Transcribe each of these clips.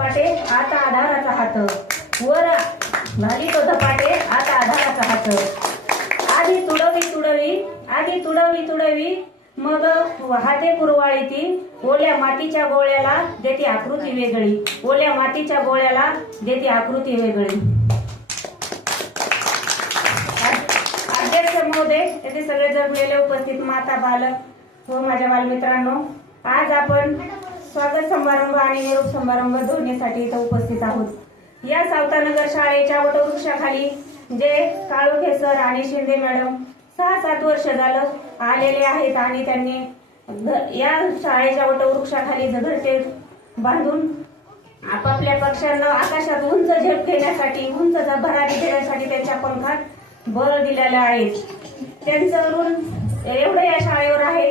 धपाटे आता आधाराचा हात. वर झाली तो धपाटे आता आधाराचा हात. आधी तुडवी तुडवी आधी तुडवी तुडवी. मग हाते कुरवाळी ती. ओल्या मातीच्या गोळ्याला देते आकृती वेगळी. ओल्या मातीच्या गोळ्याला देते आकृती वेगळी. अध्यक्ष महोदय येथे सगळे जगलेले उपस्थित. माता बालक व माझ्या बालमित्रांनो आज आपण स्वागत समारंभ आणि निरोप समारंभ दोन्हीसाठी इथं उपस्थित आहोत. या सावतानगर शाळेच्या वटवृक्षाखाली जे काळोखे सर आणि शिंदे मॅडम सहा सात वर्ष झालं आलेले आहेत आणि त्यांनी या शाळेच्या वटवृक्षाखाली झगडते बांधून आपापल्या पक्षांना आकाशात उंच झेप घेण्यासाठी उंच भरारी देण्यासाठी त्यांच्या पंखात बळ दिलेला आहेत त्यांचं ऋण एवढं या शाळेवर आहे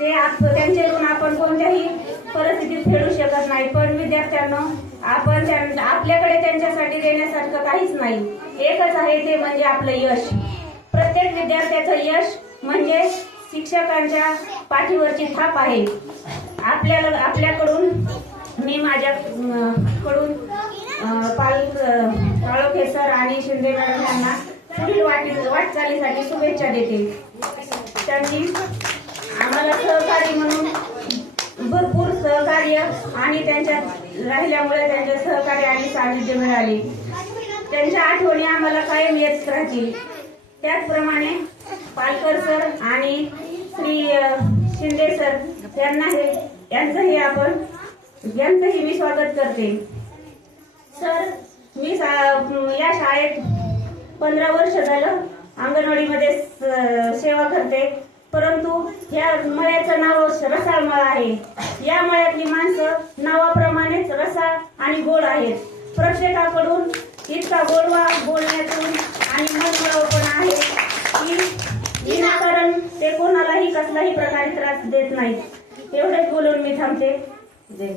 ते आप- त्यांचे ऋण आपण कोणत्याही परिस्थितीत फेडू शकत नाही. पण विद्यार्थ्यांना आपण त्यां- आपल्याकडे त्यांच्यासाठी देण्यासारखं काहीच नाही. एकच आहे ते म्हणजे आपलं यश. प्रत्येक विद्यार्थ्याचं यश म्हणजे शिक्षकांच्या पाठीवरची थाप आहे. आपल्याला आपल्याकडून मी माझ्या पाल कडून अं, सर आणि शिंदे मॅडम यांना पुढील वाटी वाटचालीसाठी शुभेच्छा देते. त्यांनी आम्हाला सहकारी म्हणून भरपूर सहकार्य आणि त्यांच्या राहिल्यामुळे त्यांचे सहकार्य आणि सानिध्य मिळाले. त्यांच्या आठवणी आम्हाला कायम येत राहतील. त्याचप्रमाणे पालकर सर आणि श्री शिंदे सर यांना हे यांचंही आपण यांचंही मी स्वागत करते. सर मी सा- या शाळेत पंधरा वर्ष झालं. अंगणवाडीमध्ये सेवा करते. परंतु या मळ्याचं नाव रसाळ मळा आहे. या मळ्यातली माणसं नावाप्रमाणेच रसाळ आणि गोड आहेत. प्रत्येकाकडून इतका गोडवा बोलण्यातून आणि मनमिळावपणा आहे की विनाकारण ते कोणालाही कसलाही प्रकारे त्रास देत नाहीत. एवढेच बोलून मी थांबते. जय